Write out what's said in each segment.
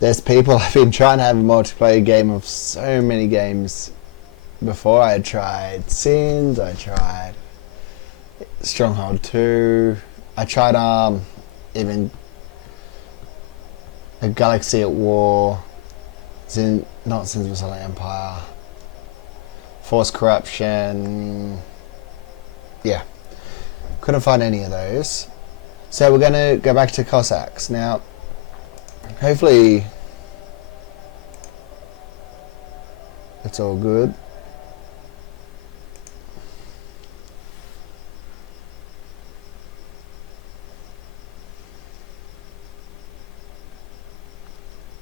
There's people I've been trying to have a multiplayer game of so many games before. I tried Sins, I tried Stronghold 2, I tried even a Galaxy at War, not Sins of Silent Empire, Force Corruption. Yeah, couldn't find any of those. So we're going to go back to Cossacks. Now, hopefully it's all good.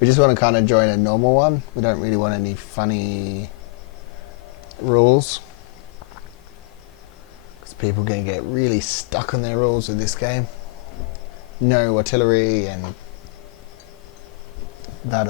We just want to kind of join a normal one. We don't really want any funny rules, because people are going to get really stuck on their rules with this game. No artillery and that.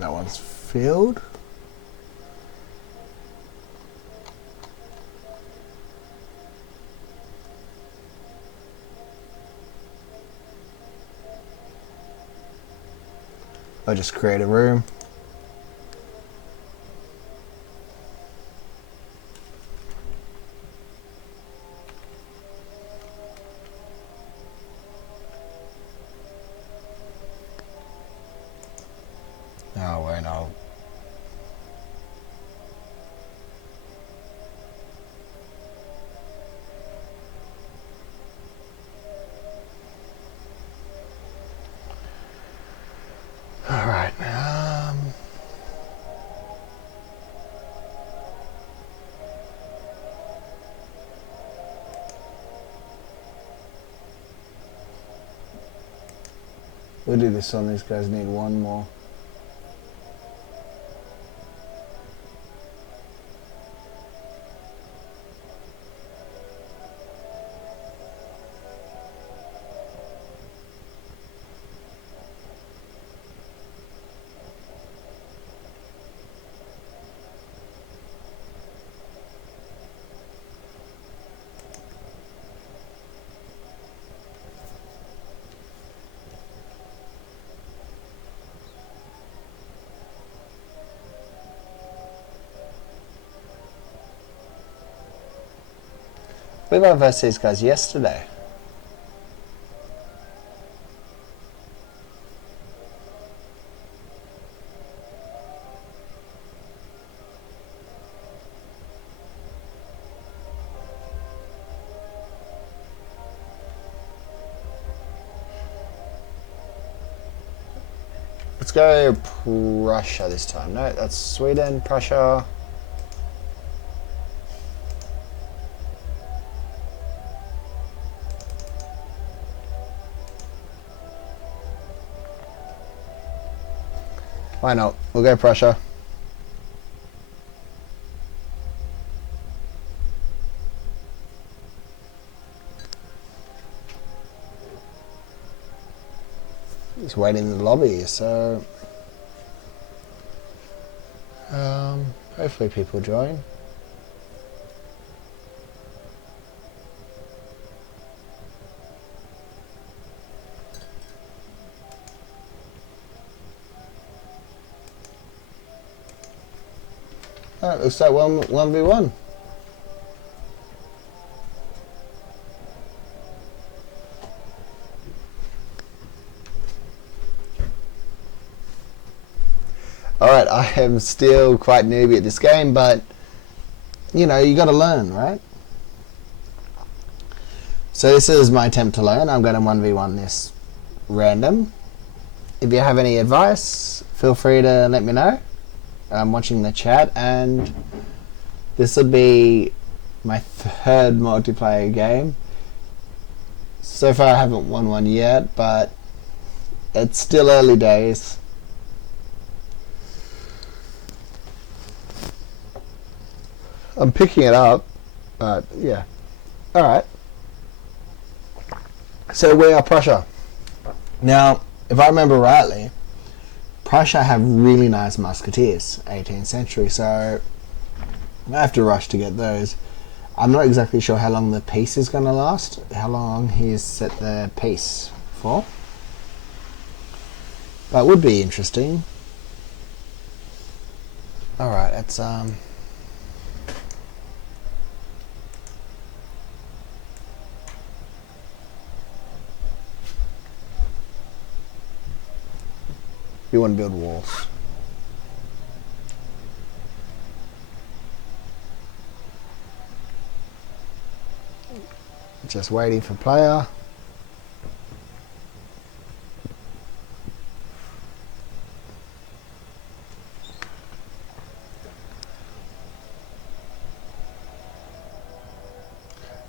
That one's filled. I'll just create a room. Oh, wait, no. All right. We'll do this one. These guys need one more. We went versus these guys yesterday. Let's go Prussia this time. No, that's Sweden, Prussia. Why not? We'll go Prussia. He's waiting in the lobby, so hopefully people join. Alright, looks like 1v1. Alright, I am still quite newbie at this game, but you know, you gotta learn, right? So this is my attempt to learn. I'm gonna 1v1 this random. If you have any advice, feel free to let me know. I'm watching the chat, and this will be my third multiplayer game. So far I haven't won one yet, but it's still early days. I'm picking it up, but yeah. Alright. So we are Prussia. Now, if I remember rightly, Prussia have really nice musketeers, 18th century, so I have to rush to get those. I'm not exactly sure how long the peace is going to last, how long he's set the peace for. That would be interesting. Alright, let's you want to build walls. Just waiting for player.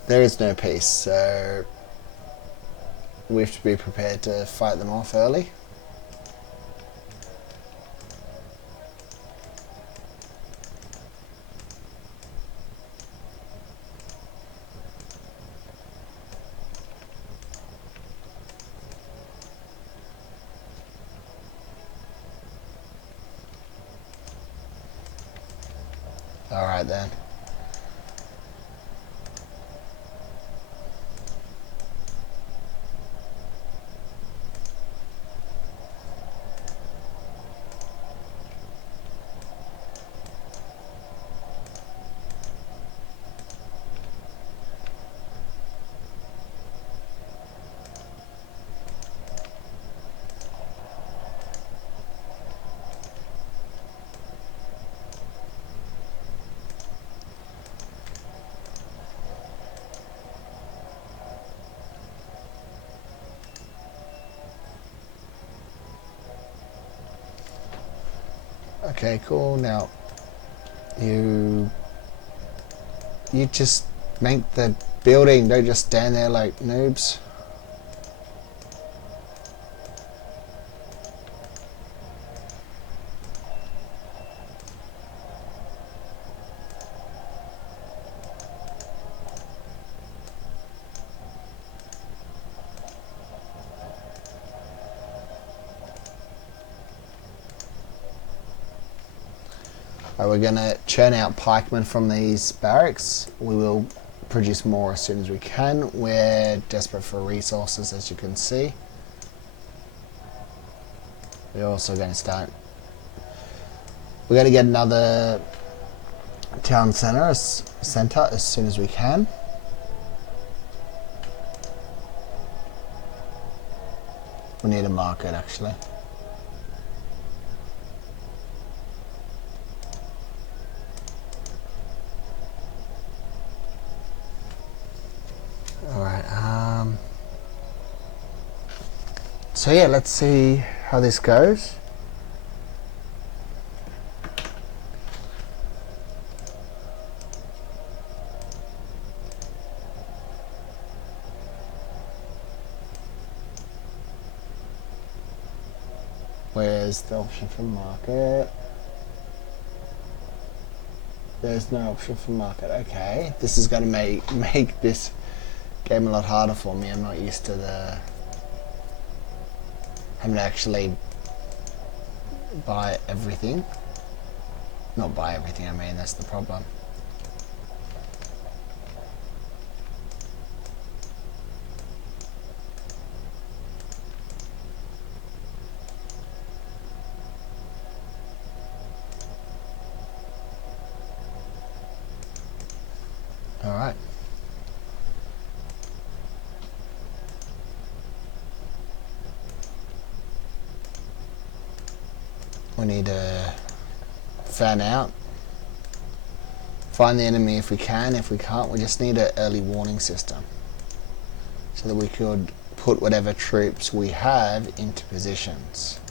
There is no peace, so we have to be prepared to fight them off early. Alright then. Okay, cool. Now, you just make the building, don't just stand there like noobs. We're going to churn out pikemen from these barracks. We will produce more as soon as we can. We're desperate for resources, as you can see. We're also going to start... We're going to get another town centre as soon as we can. We need a market, actually. So yeah, let's see how this goes. Where's the option for market? There's no option for market. Okay, this is going to make this game a lot harder for me. I'm not used to having to actually buy everything. Not buy everything, I mean, that's the problem. Alright. We need to fan out. Find the enemy if we can. If we can't, we just need an early warning system. So that we could put whatever troops we have into positions.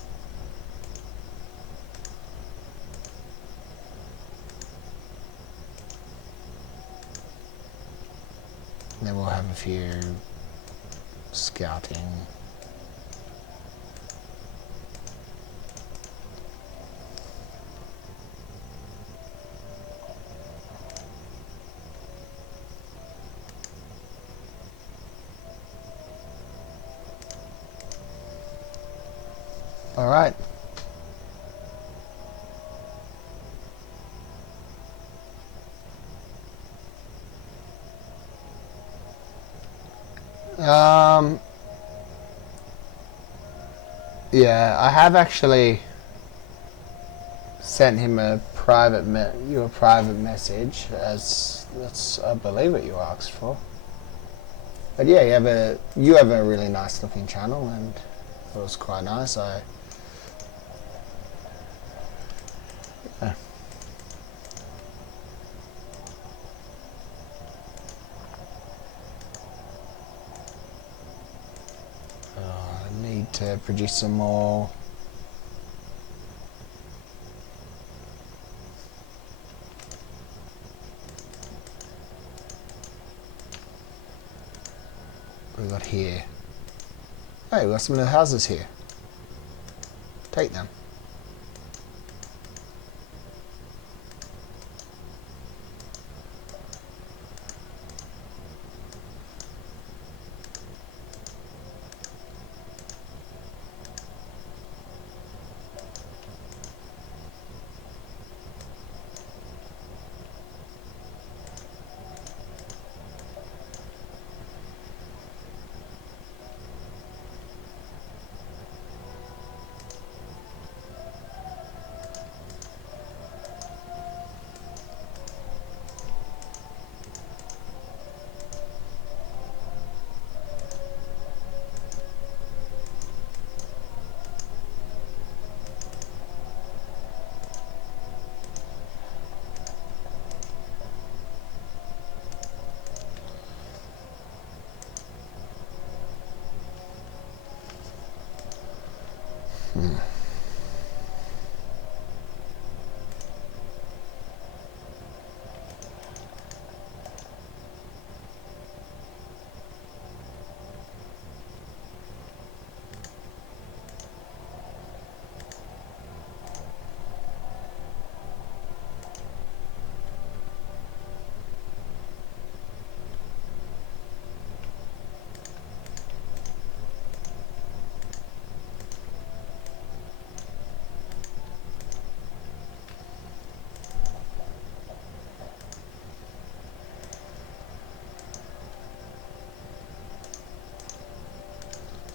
And then we'll have a few scouting. Alright. Yeah, I have actually sent him a private message, as that's I believe what you asked for. But yeah, you have a really nice looking channel, and it was quite nice. Yeah. I need to produce some more. What we got here? Hey, we got some of the houses here. Take them.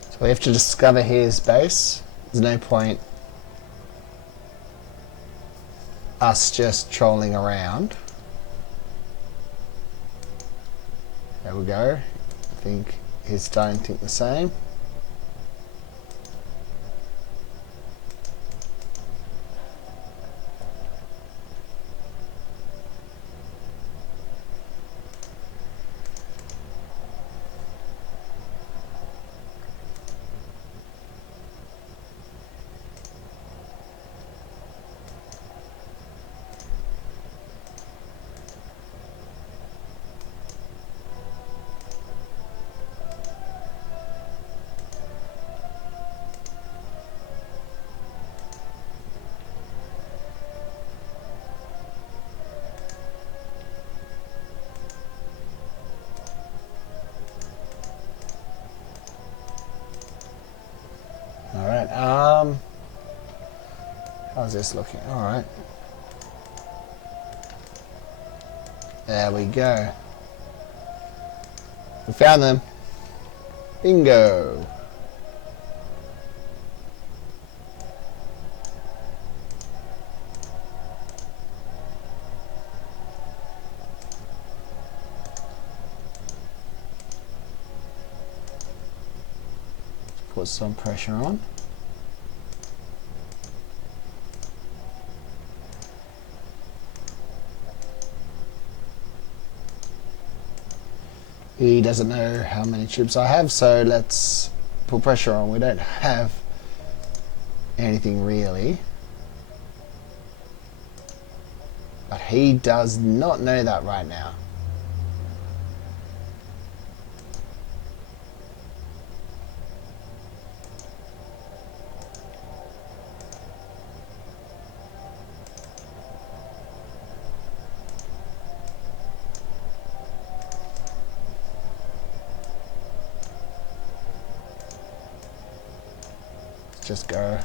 So we have to discover his base. There's no point us just trolling around. There we go. I think he's starting to think the same. Alright, how's this looking? Alright. There we go. We found them. Bingo. Put some pressure on. He doesn't know how many troops I have, so let's put pressure on. We don't have anything really. But he does not know that right now. Just go.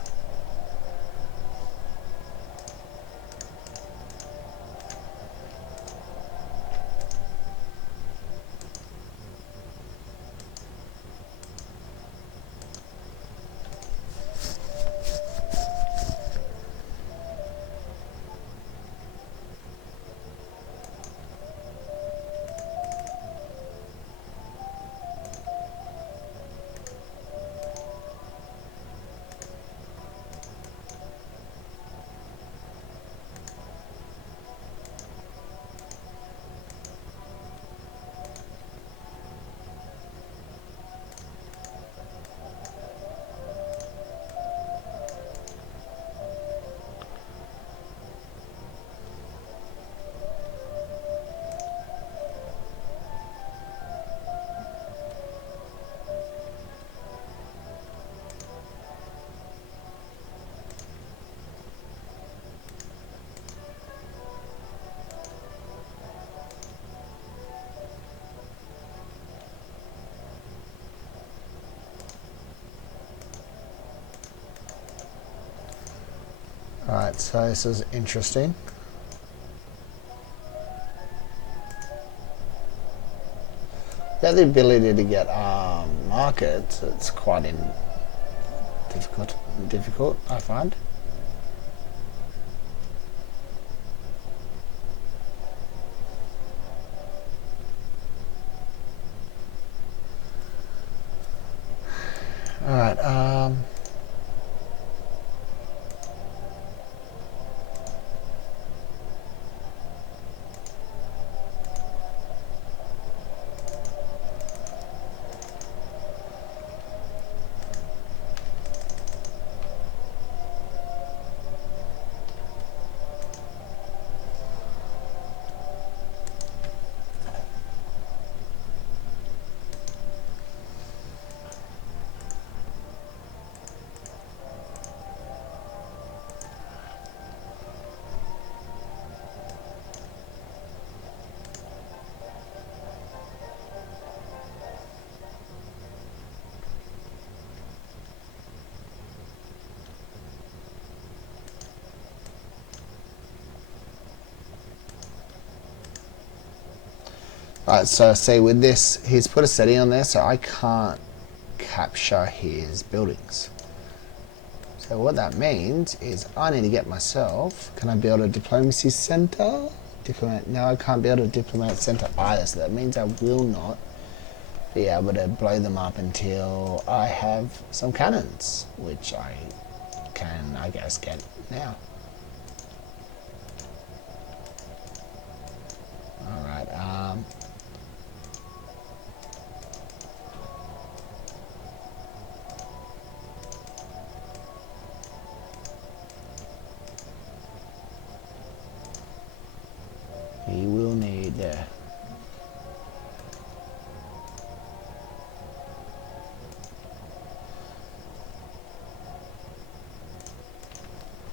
Alright, so this is interesting. They have the ability to get markets. It's quite difficult, I find. Alright, Alright, so see with this, he's put a setting on there so I can't capture his buildings. So what that means is I need to get myself, can I build a diplomacy center? No, I can't build a diplomat center either, so that means I will not be able to blow them up until I have some cannons, which I can, I guess, get now. Alright, he will need there.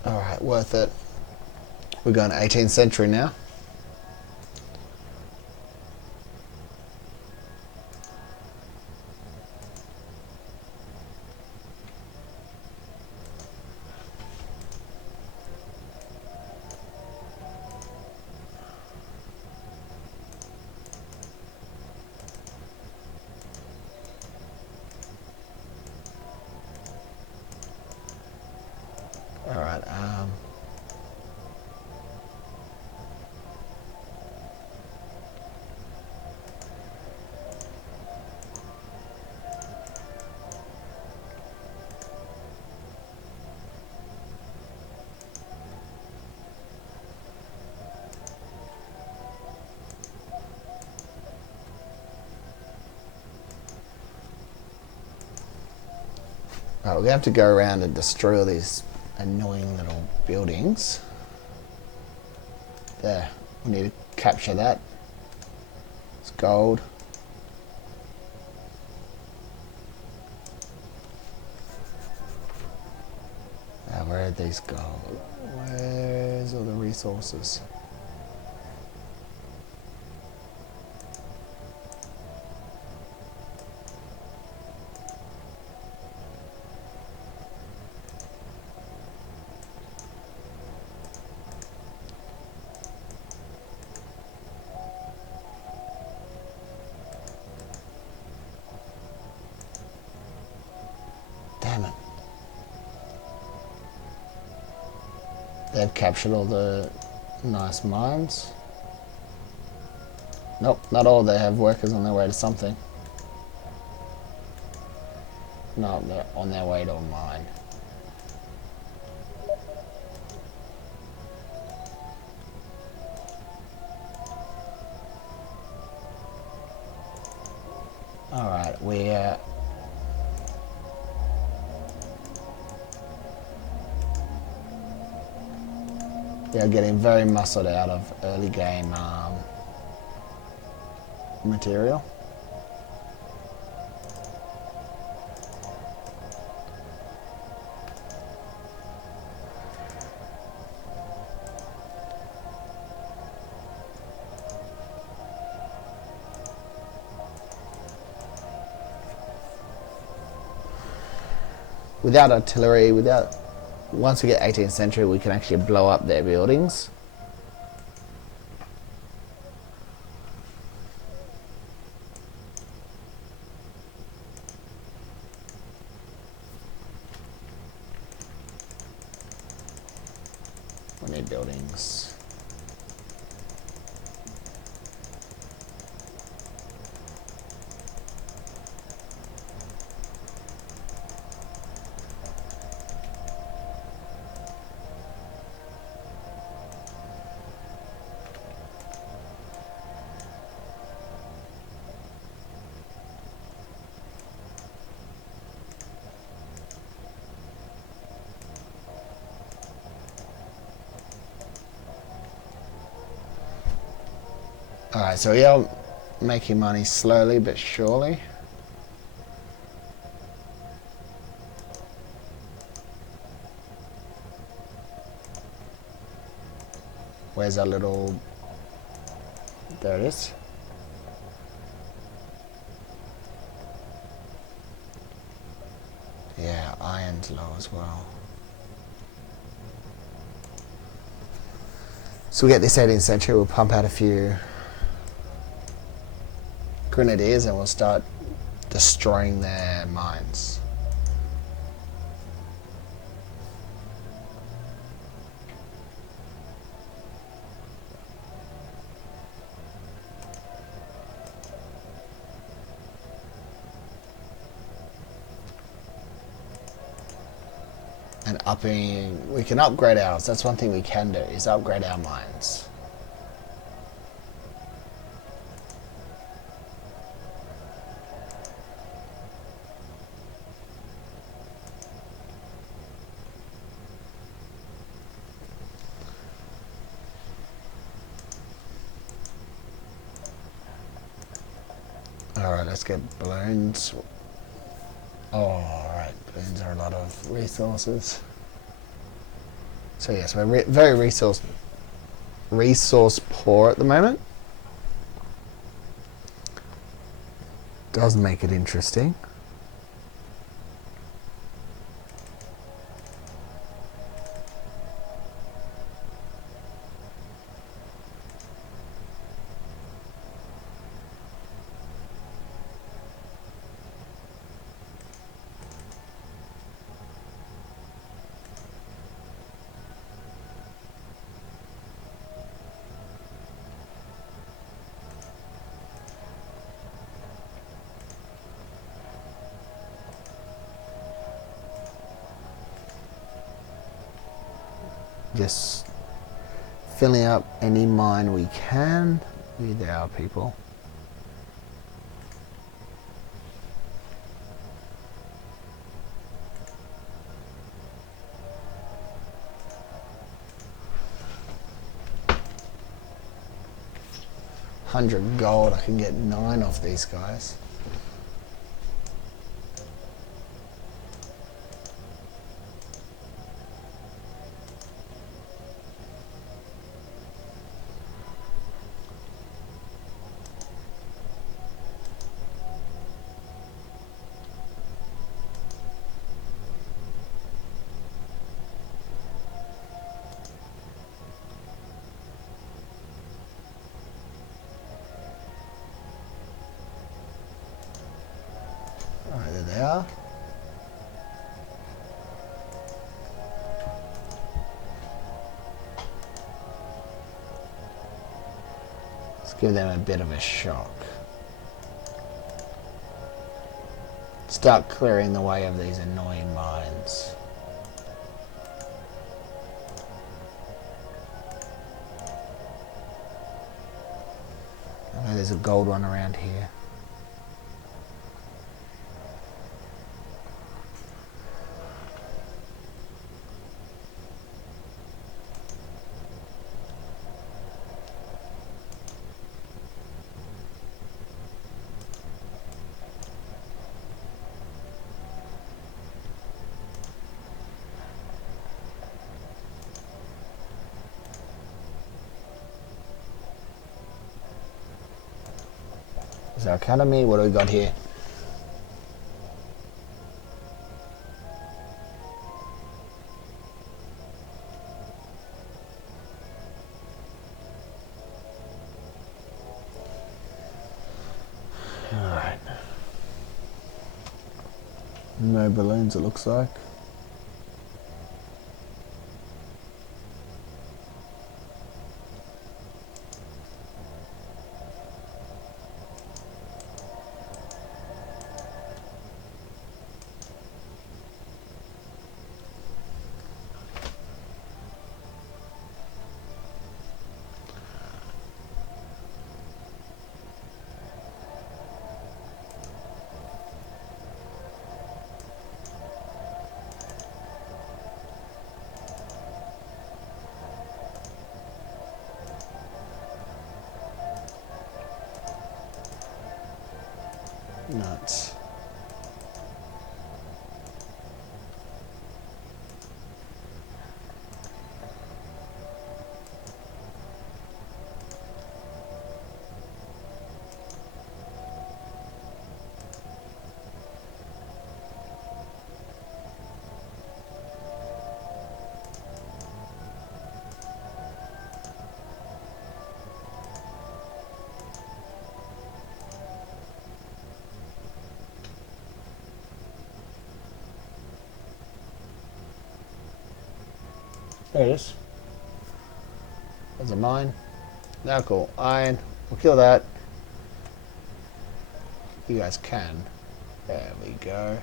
Alright, worth it. We're going to 18th century now. Alright, we're going to have to go around and destroy all these annoying little buildings. There, we need to capture that. It's gold. Now, where are these gold? Where's all the resources? Damn it. They've captured all the nice mines. Nope, not all. They have workers on their way to something. No, they're on their way to a mine. Alright, we are getting very muscled out of early game material. Without artillery, without once we get 18th century, we can actually blow up their buildings. We need buildings. Alright, so we are making money slowly but surely. Where's our little... There it is. Yeah, iron's low as well. So we get this 18th century, we'll pump out a few grenadiers and we'll start destroying their mines. And upping, we can upgrade ours. That's one thing we can do, is upgrade our mines. Alright, let's get balloons. Oh, alright, balloons are a lot of resources. So yes, we're very resource poor at the moment. Does make it interesting. Just filling up any mine we can with our people. $100 gold, I can get 9 off these guys. Alright, there they are. Let's give them a bit of a shock. Start clearing the way of these annoying mines. I know there's a gold one around here. Is our academy? What do we got here? No balloons, it looks like. Nuts. There it is. There's a mine. Now cool. Iron. We'll kill that. You guys can. There we go.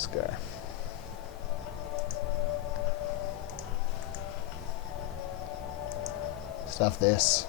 Let's go. Stuff this.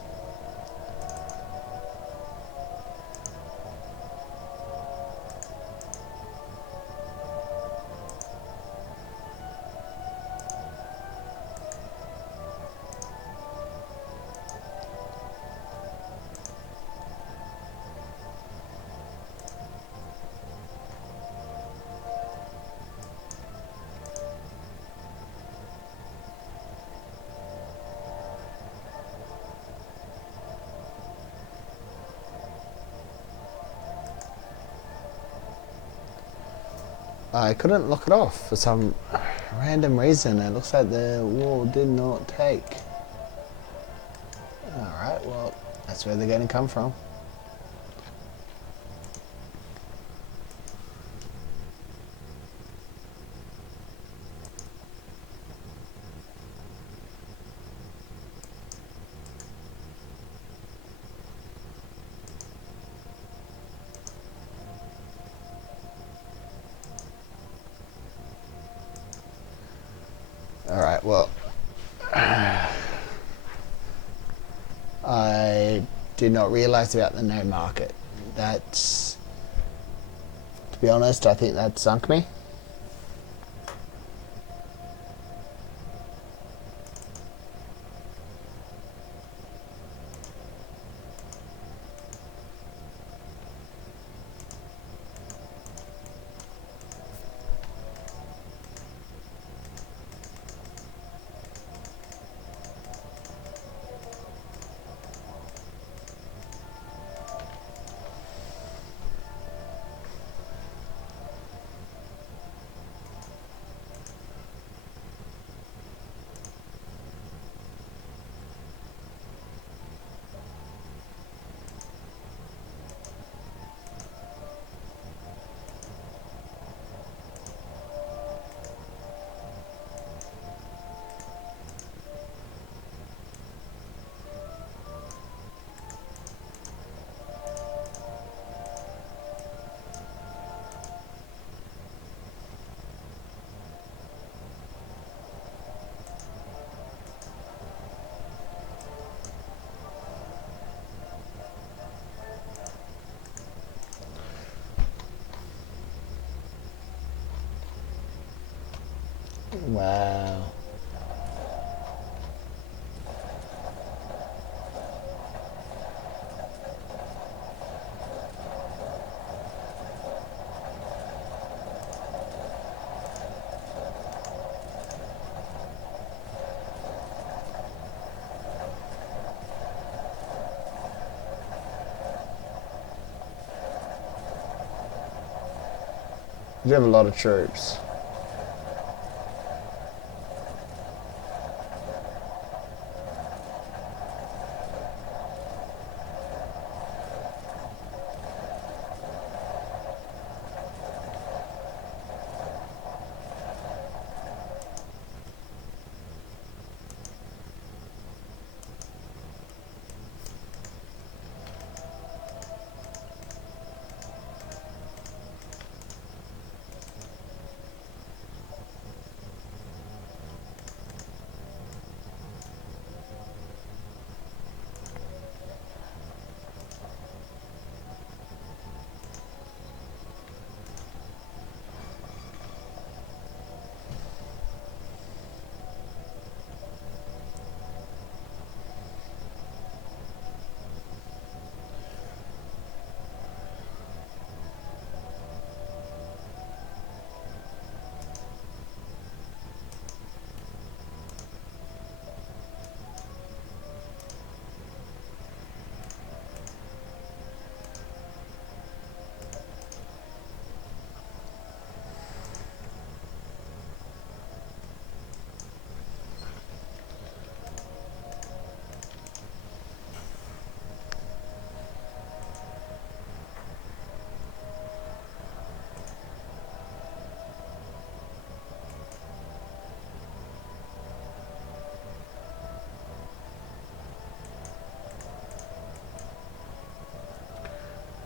I couldn't lock it off for some random reason. It looks like the wall did not take. Alright, well, that's where they're going to come from. Alright, well, I did not realise about the no market. That's, to be honest, I think that sunk me. Wow. You have a lot of troops.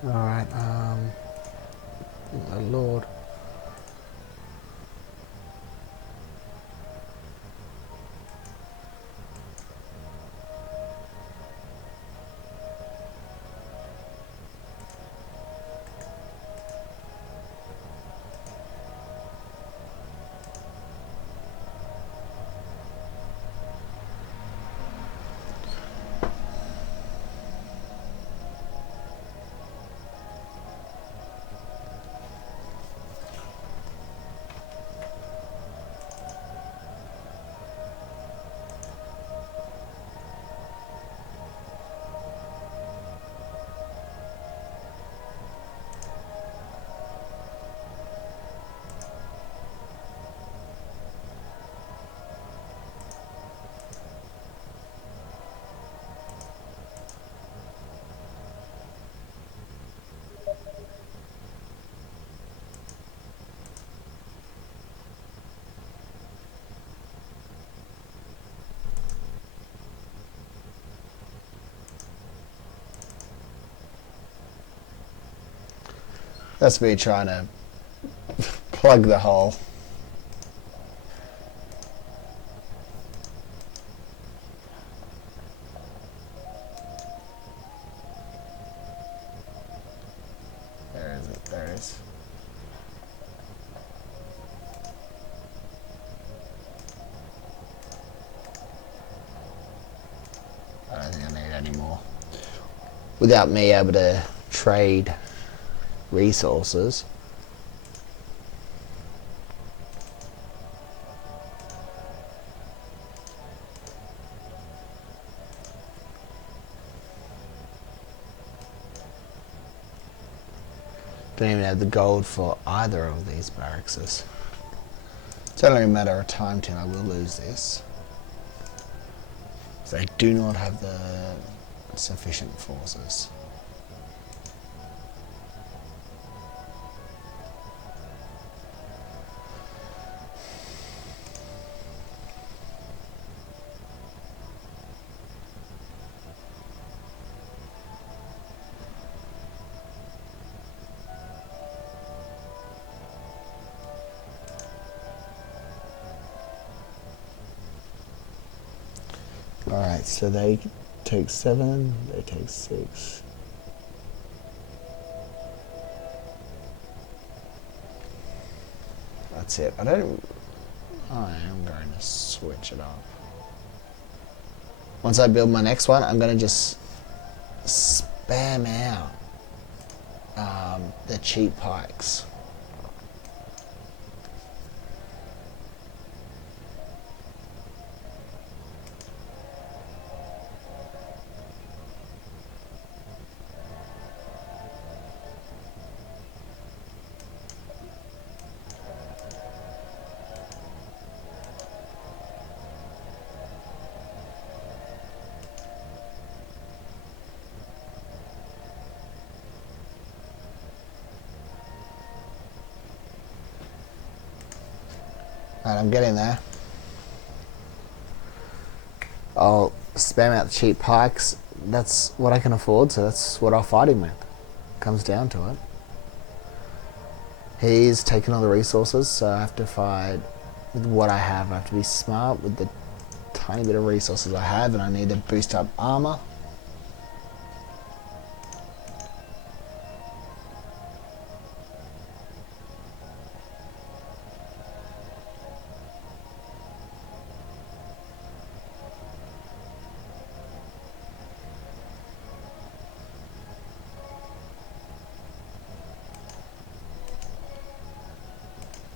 Alright, my lord. That's me trying to plug the hole. There is it. There it is. I don't think I need any more. Without me able to trade resources. Don't even have the gold for either of these barracks. It's only a matter of time till I will lose this. They do not have the sufficient forces. Alright, so they take 7, they take 6. That's it. I don't... I am going to switch it up. Once I build my next one, I'm going to just spam out the cheap pikes. Right, I'm getting there. I'll spam out the cheap pikes. That's what I can afford, so that's what I'll fight him with. Comes down to it. He's taken all the resources, so I have to fight with what I have. I have to be smart with the tiny bit of resources I have, and I need to boost up armor.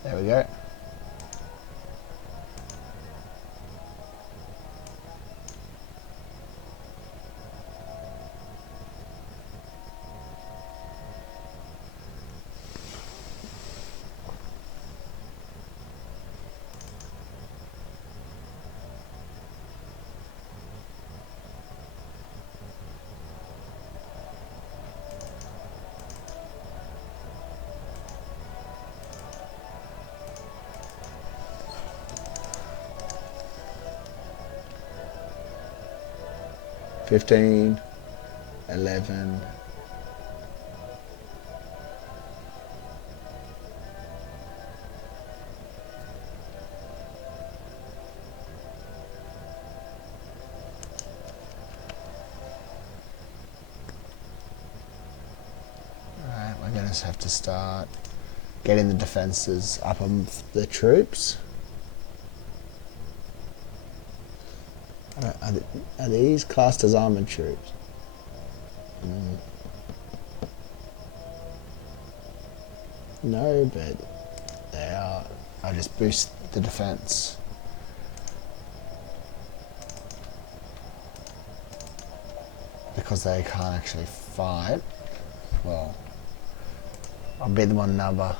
There we go. $15, $11. Alright, we're going to have to start getting the defenses up on the troops. Are these classed as armoured troops? No, but they are. I just boost the defense. Because they can't actually fight. Well, I'll beat them on number.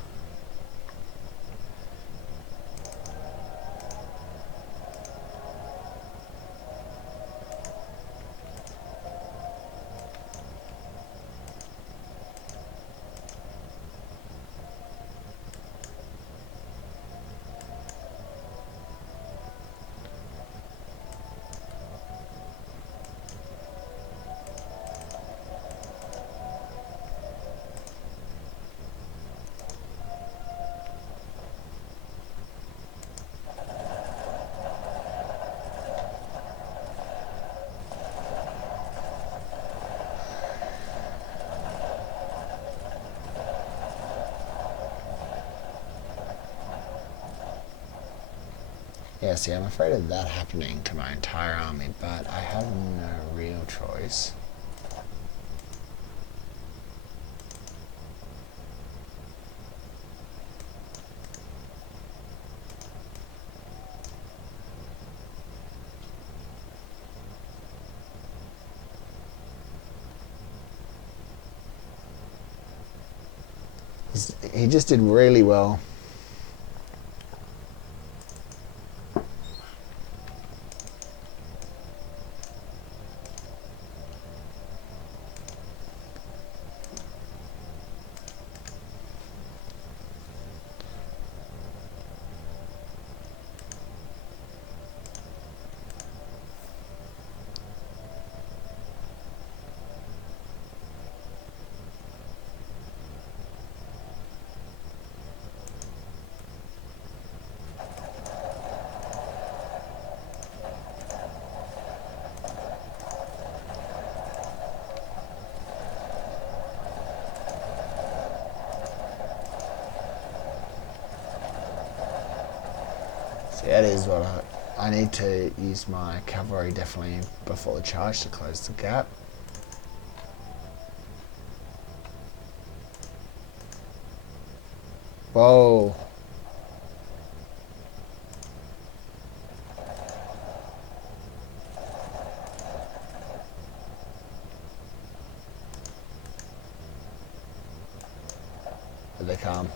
Yeah, see, I'm afraid of that happening to my entire army, but I have no real choice. He just did really well. So that is what I need to use my cavalry definitely before the charge to close the gap. Whoa. Here they come.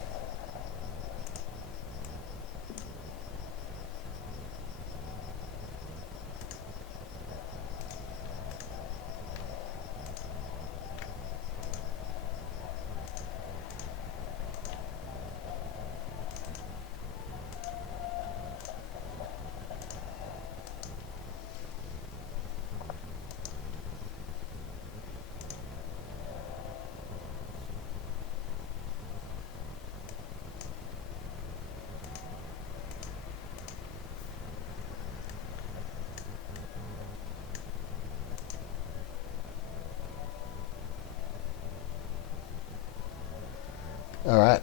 All right.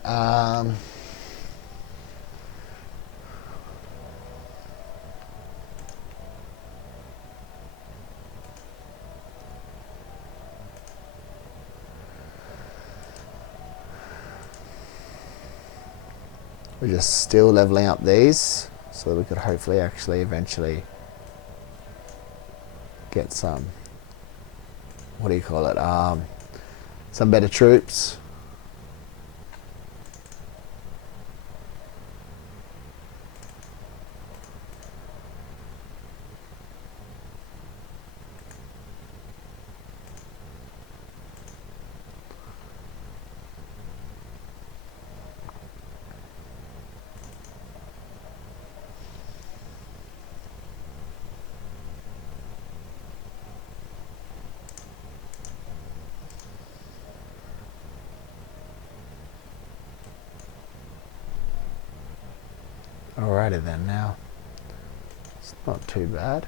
We're just still leveling up these so that we could hopefully actually eventually get some, what do you call it, some better troops. Alrighty then, now it's not too bad.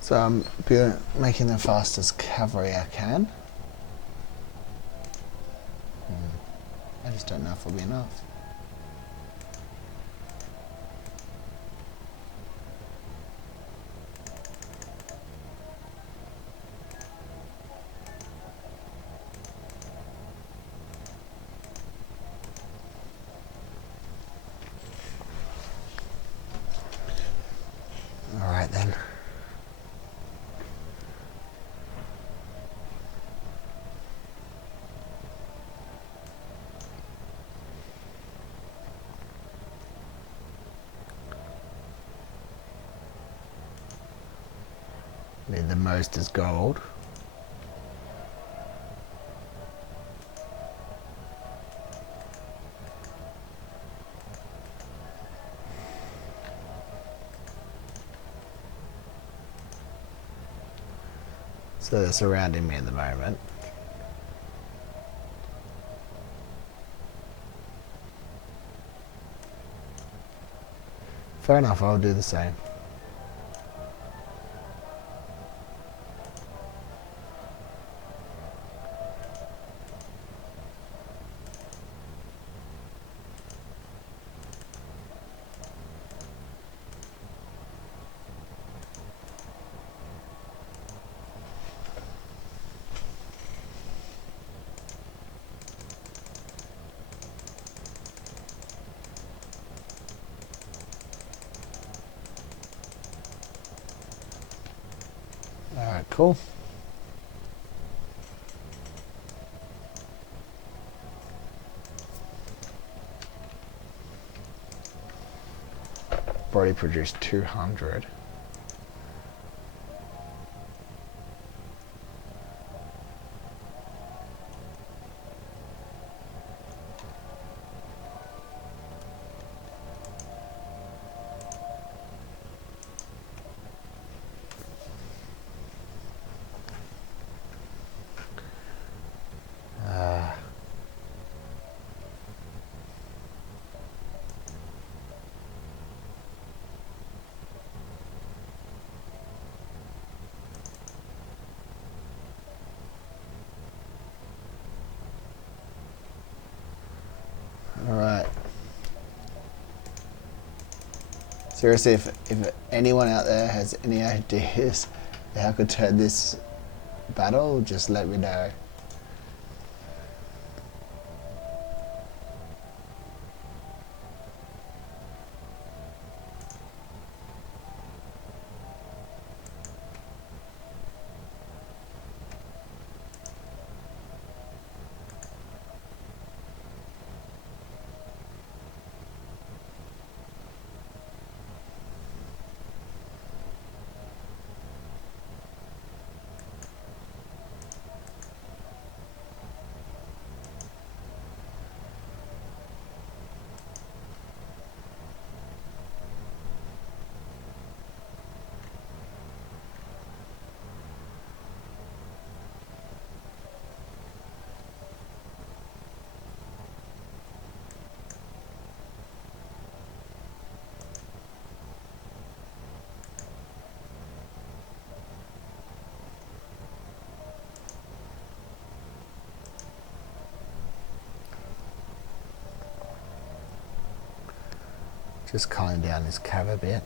So I'm making the fastest cavalry I can. I just don't know if it'll be enough. Alright then. Need the most is gold. So they're surrounding me at the moment. Fair enough, I'll do the same. Cool. Already produced 200. Alright. Seriously, if anyone out there has any ideas how I could turn this battle, just let me know. Just calming down this cab a bit.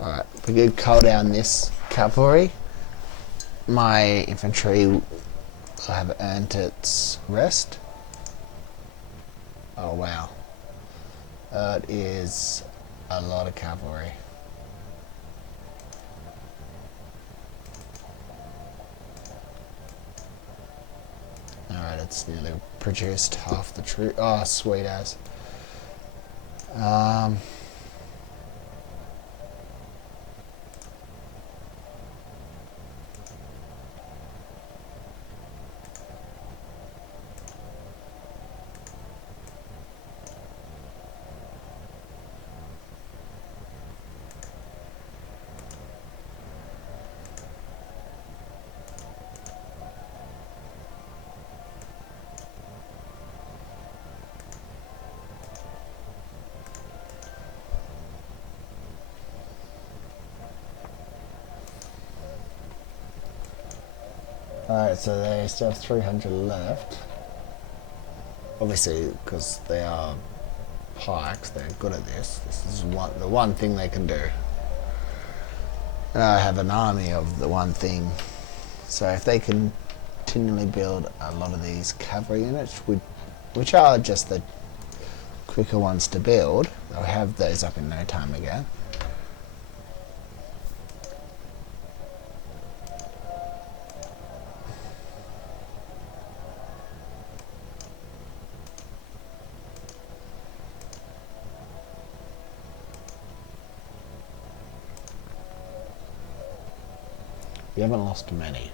Alright, if we could cull down this cavalry, my infantry will have earned its rest. Oh wow. That is a lot of cavalry. Alright, it's nearly produced half the troop. Oh, sweet as. Alright, so they still have 300 left. Obviously, because they are pikes, they're good at this. This is the one thing they can do. And I have an army of the one thing. So if they continually build a lot of these cavalry units, which are just the quicker ones to build, they'll have those up in no time again. We haven't lost many.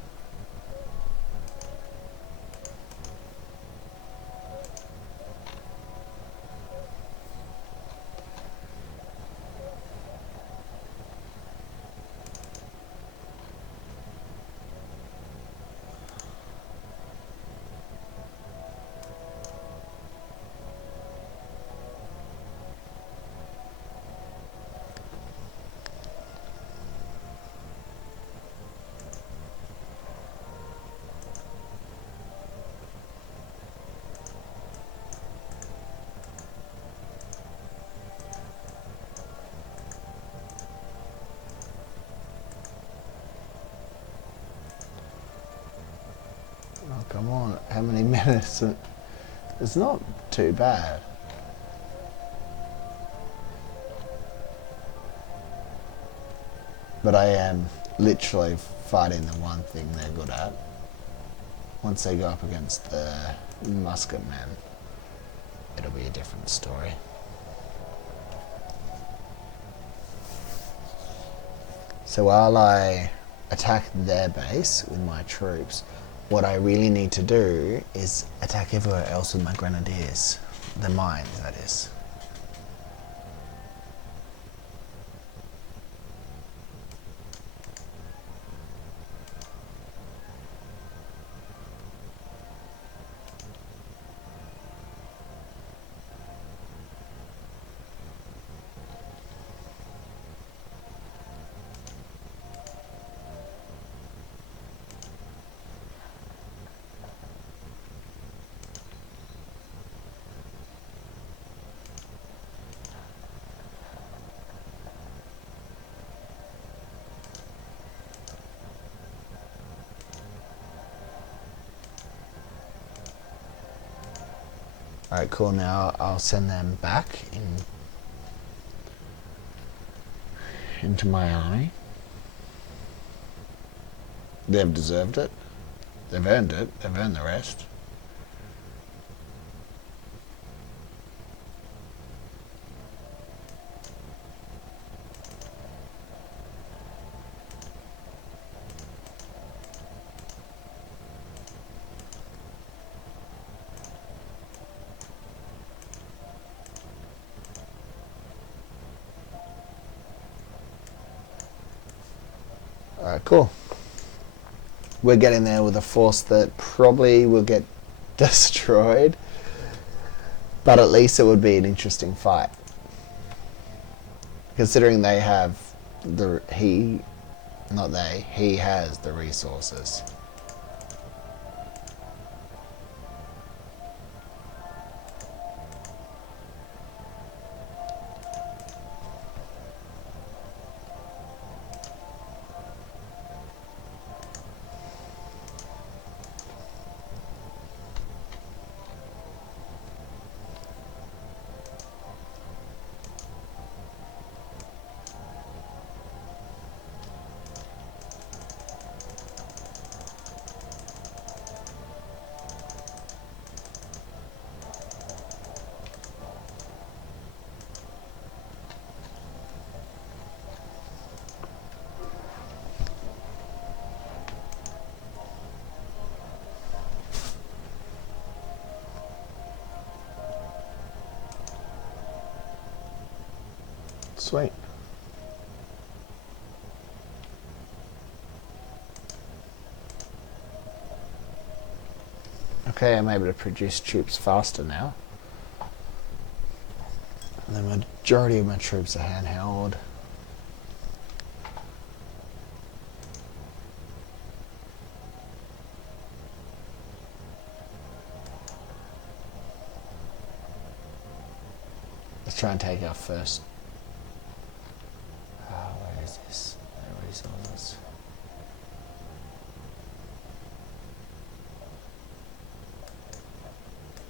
Oh, come on. How many minutes? It's not too bad. But I am literally fighting the one thing they're good at. Once they go up against the musket men, it'll be a different story. So while I attack their base with my troops, what I really need to do is attack everywhere else with my grenadiers. The mines, that is. Alright, cool. Now I'll send them back into my army. They've deserved it. They've earned it. They've earned the rest. Alright, cool. We're getting there with a force that probably will get destroyed, but at least it would be an interesting fight. Considering they have he has the resources. Sweet. Okay, I'm able to produce troops faster now. And the majority of my troops are handheld. Let's try and take our first. Where is this? No resources.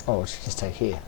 Oh, we should just take here.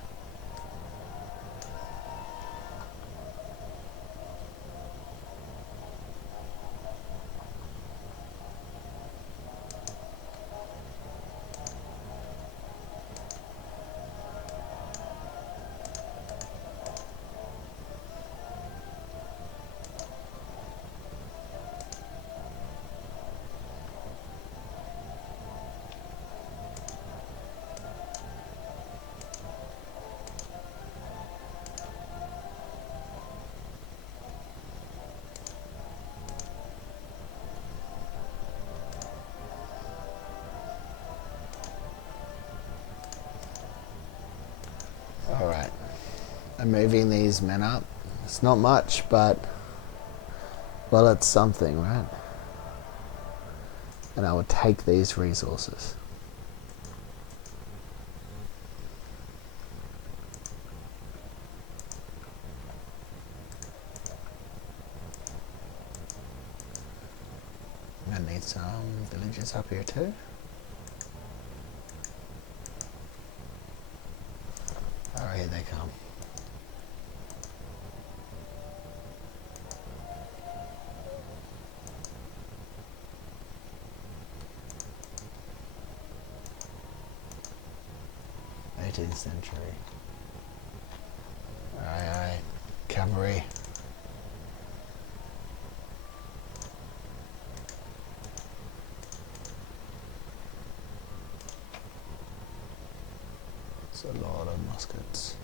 moving these men up. It's not much, but well, it's something, right? And I will take these resources. I'm gonna need some villagers up here too. Oh, here they come. '18th century. Aye, cavalry. It's a lot of muskets.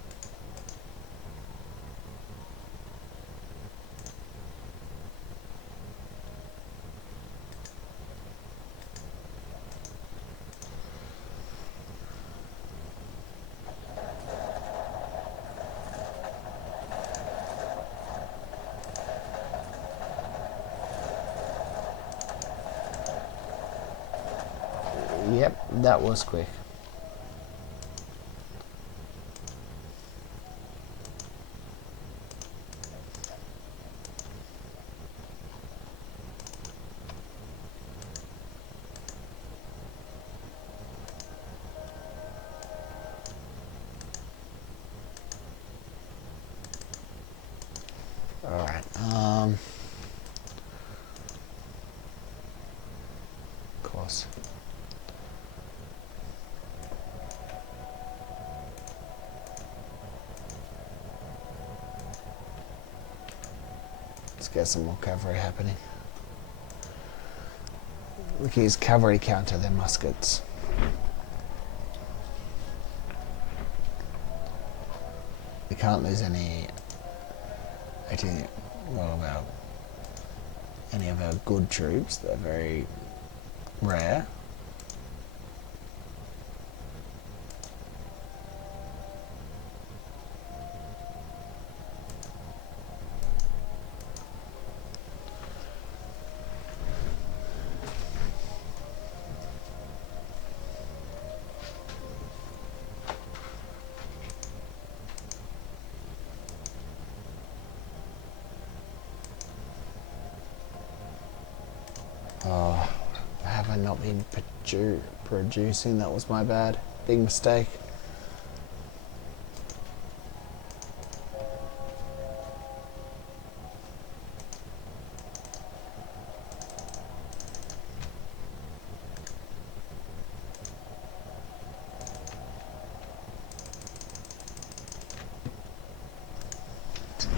Yep, that was quick. Alright, of course. Let's get some more cavalry happening. We can use cavalry counter their muskets. We can't lose any any of our good troops. They're very rare. Oh, have I not been producing? That was my bad. Big mistake.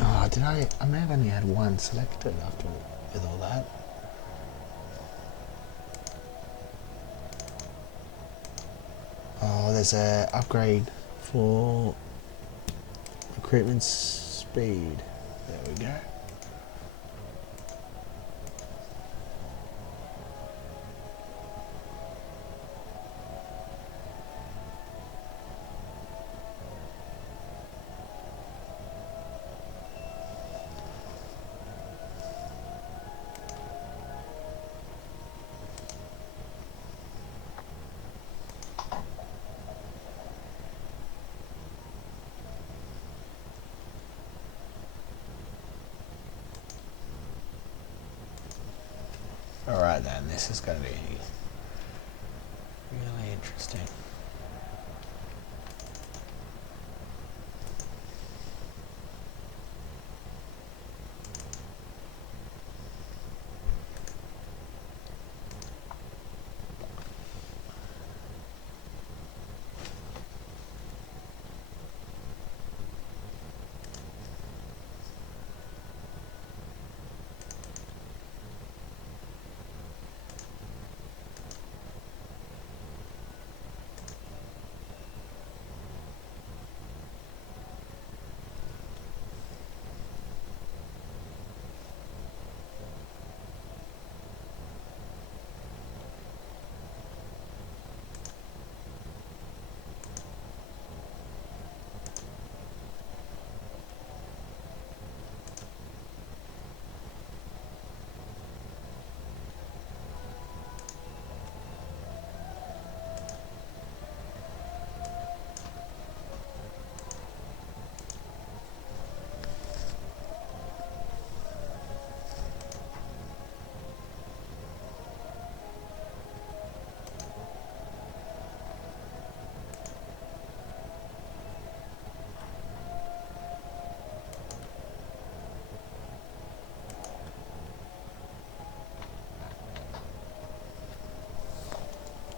Oh, did I may have only had one selected after with all that. Oh, there's a upgrade for recruitment speed. There we go. Alright then, this is going to be really interesting.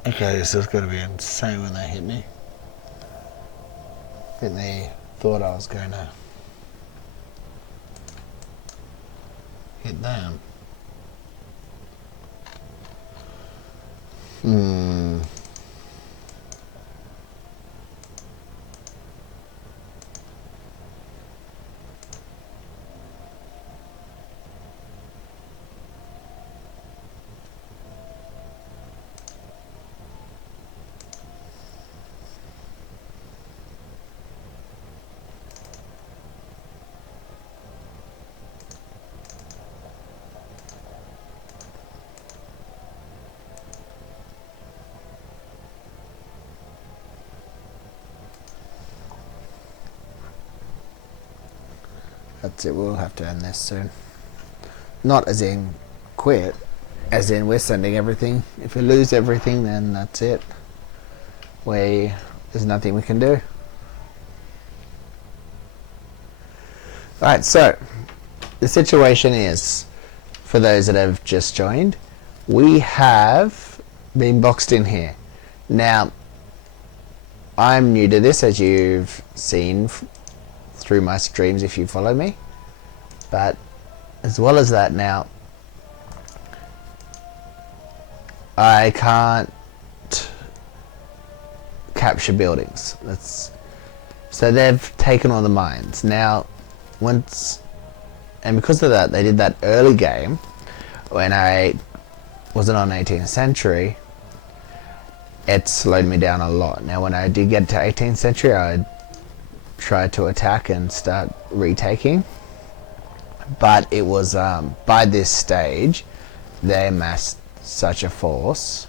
Okay, this is going to be insane when they hit me. I think they thought I was going to hit them. That's it, we'll have to end this soon. Not as in quit, as in we're sending everything. If we lose everything, then that's it. There's nothing we can do. Alright, so the situation is, for those that have just joined, we have been boxed in here. Now, I'm new to this, as you've seen through my streams if you follow me, but as well as that, now I can't capture buildings. So they've taken all the mines. Now and because of that, they did that early game when I wasn't on 18th century. It slowed me down a lot. Now when I did get to 18th century, I tried to attack and start retaking, but it was by this stage they amassed such a force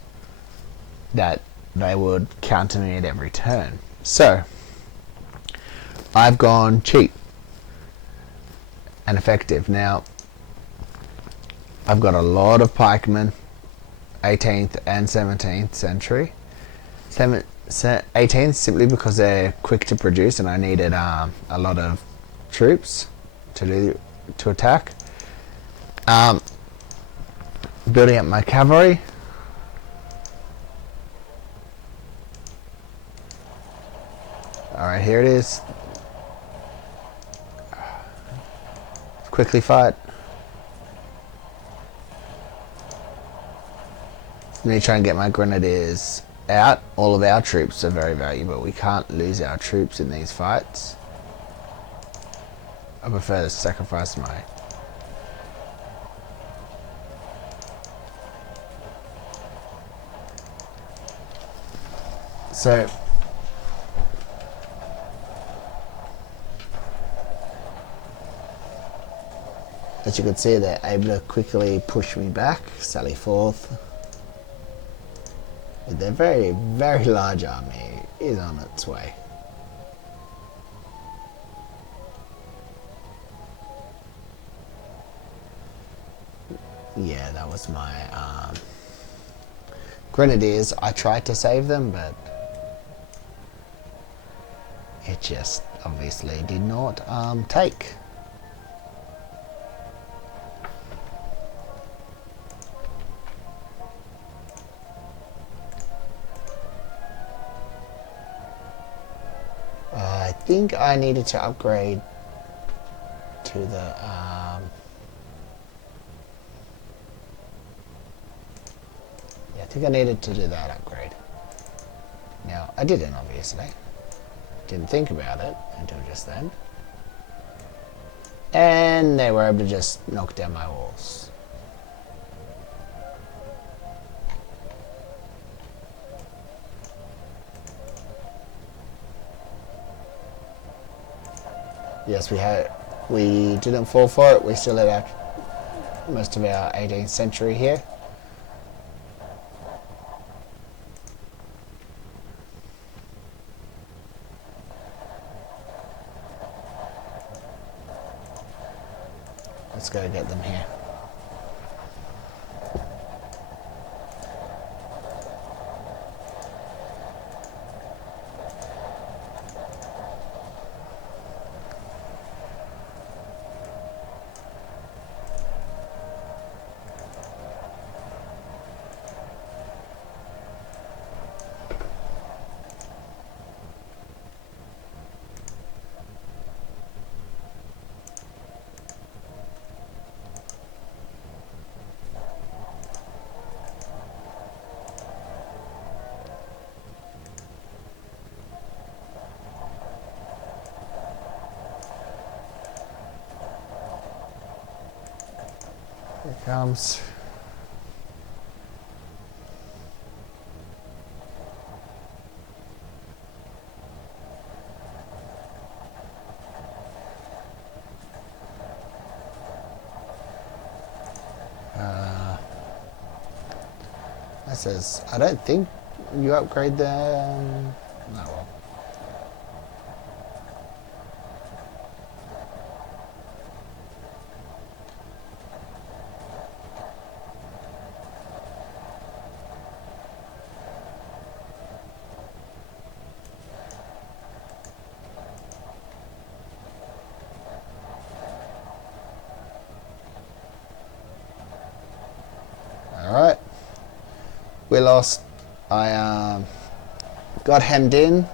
that they would counter me at every turn. So I've gone cheap and effective. Now I've got a lot of pikemen, 18th and 17th century. 18th simply because they're quick to produce, and I needed a lot of troops to attack. Building up my cavalry. Alright, here it is. Quickly fight. Let me try and get my grenadiers out. All of our troops are very valuable. We can't lose our troops in these fights. I prefer to sacrifice my... So... as you can see, they're able to quickly push me back, sally forth. Their very, very large army is on its way. Yeah, that was my grenadiers. I tried to save them, but it just obviously did not take. I think I needed to upgrade to the yeah, I think I needed to do that upgrade. Now I didn't, obviously. Didn't think about it until just then. And they were able to just knock down my walls. Yes, we didn't fall for it. We still had most of our 18th century here. Let's go get them here. it comes. That says, I don't think you upgrade the... no, well. Alright. We lost. I got hemmed in.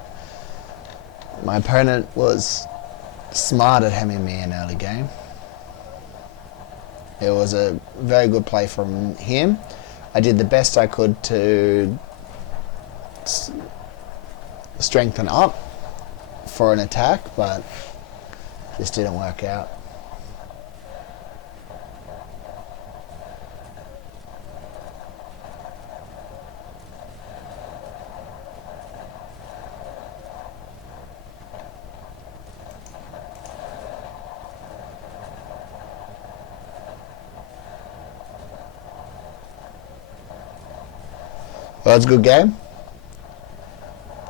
My opponent was smart at hemming me in early game. It was a very good play from him. I did the best I could to strengthen up for an attack, but this didn't work out. Well, it's a good game.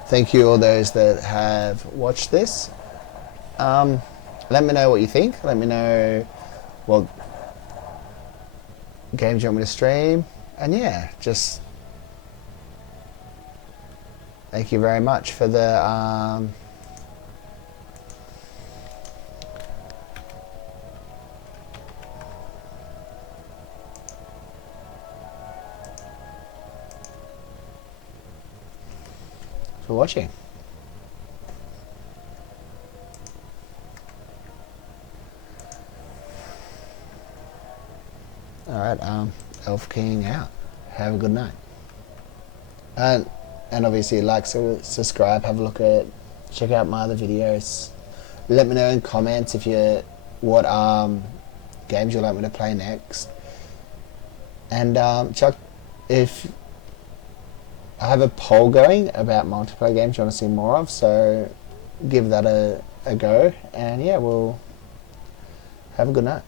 Thank you all those that have watched this. Let me know what you think. Let me know what games you want me to stream. And yeah, just thank you very much for the for watching. Alright, Elf King out. Have a good night. And obviously like, subscribe, have a look at, check out my other videos. Let me know in comments if you what games you'd like me to play next. And Chuck, if I have a poll going about multiplayer games you want to see more of, so give that a go. And yeah, we'll have a good night.